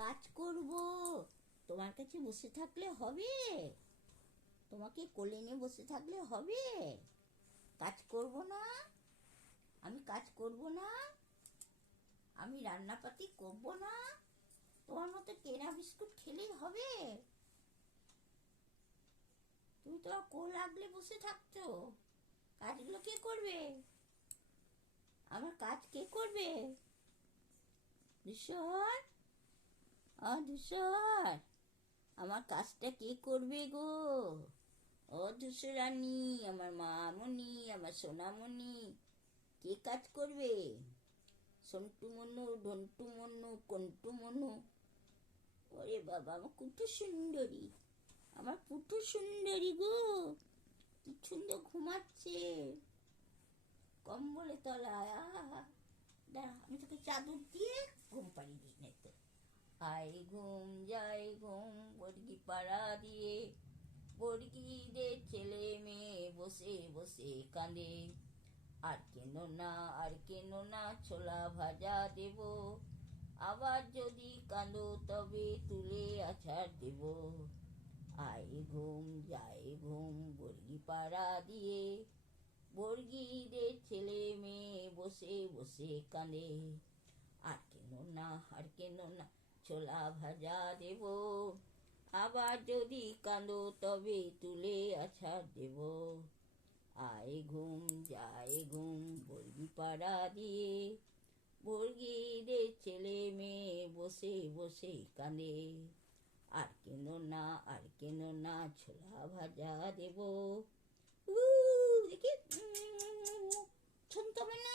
কাজ করব। তোমার কাছে বসে থাকলে হবে? তোমাকে কোলে নিয়ে বসে থাকলে হবে? কাজ করব না? আমি কাজ করব না? আমি রান্নাপাতি করব না? তোমার মতো কেনা বিস্কুট খেলেই হবে? তুমি তো কোল আগলে বসে থাকছো। কাজগুলো কে করবে? আমার কাজ কে করবে? ধূসর, ধূসর, আমার কাজটা কে করবে গো? ও ধূসরানী, আমার মামনি, আমার সোনামণি, কে কাজ করবে? সন্টু মনু, ঢন্টু মনু, কন্টু মনু। ওরে বাবা, আমার কুটু সুন্দরী, আমার পুটু সুন্দরী গো, কি সুন্দর ঘুমাচ্ছে কম্বলে তলায়। আহা, দাঁড়া, আমি তোকে চাদর দিয়ে ঘুম পাড়িয়ে দিই না তো। আয় ঘুম যায় ঘুম বর্গি পাড়া দিয়ে, বর্গিদের ছেলে মেয়ে বসে বসে কাঁদে। আর কেন না, আর কেন না, ছোলা ভাজা দেব, আবার যদি কাঁদো তবে তুলে আছাড় দেব। আয় ঘুম যায় ঘুম বর্গি পাড়া দিয়ে, বর্গিদের ছেলে মেয়ে বসে বসে কাঁদে। আর কেন না, আর কেন না, ছোলা ভাজা দেব, আবার যদি কাঁদো তবে তুলে আছাড় দেব। আয় ঘুম যায় ঘুম বর্গি পাড়া দিয়ে, বর্গিদের ছেলে মেয়ে বসে বসে কাঁদে। আর কেন না, আর কেন না, ছোলা ভাজা দেব। দেখি, শুনতে হবে না?